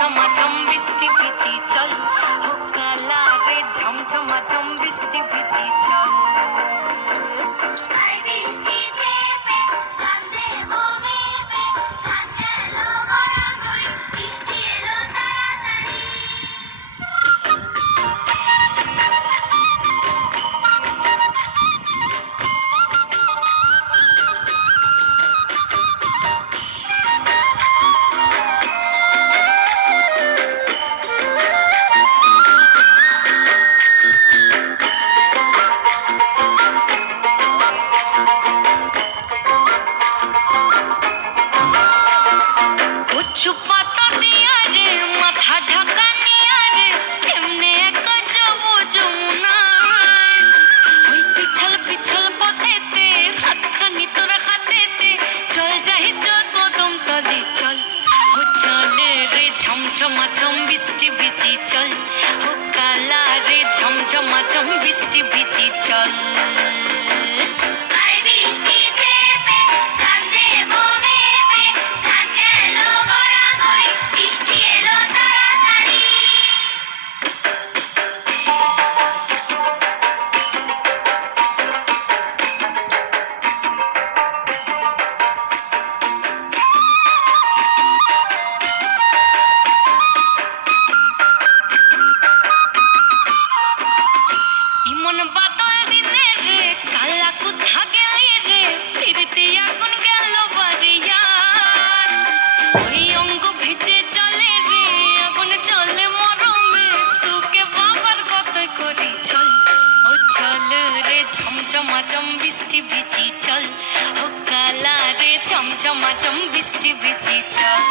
ঝমঝমাঝম বৃষ্টি ভিজি চল, হোক কালা রে ঝমঝমাঝম বৃষ্টি ভিজি চল। কচু পাতা দিয়া রে মাথা ঢাকা নিয়া রে কেমনে একা যাবো যমুনায়। ওই পিছল পিছল পথেতে হাতখানি তোর হাতেতে চল যাই চল কদম তলে চল, ও চলে রে ঝমঝমাঝম বৃষ্টি ভিজি চল, ও কালা রে ঝমঝমাঝম বৃষ্টি ভিজি চল। ইমন বাদল দিনে রে কালা কোথা গেলি রে, ফিরতে এখন গেল বাড়িয়ার। ওই অঙ্গ ভিজে চলে রে আগুন চলে মরমে, তোকে বাবার কথাই করি চল, ও চল রে ঝমঝমাঝম বৃষ্টি ভিজি চল, ও কালা রে ঝমঝমাঝম বৃষ্টি ভিজি চল।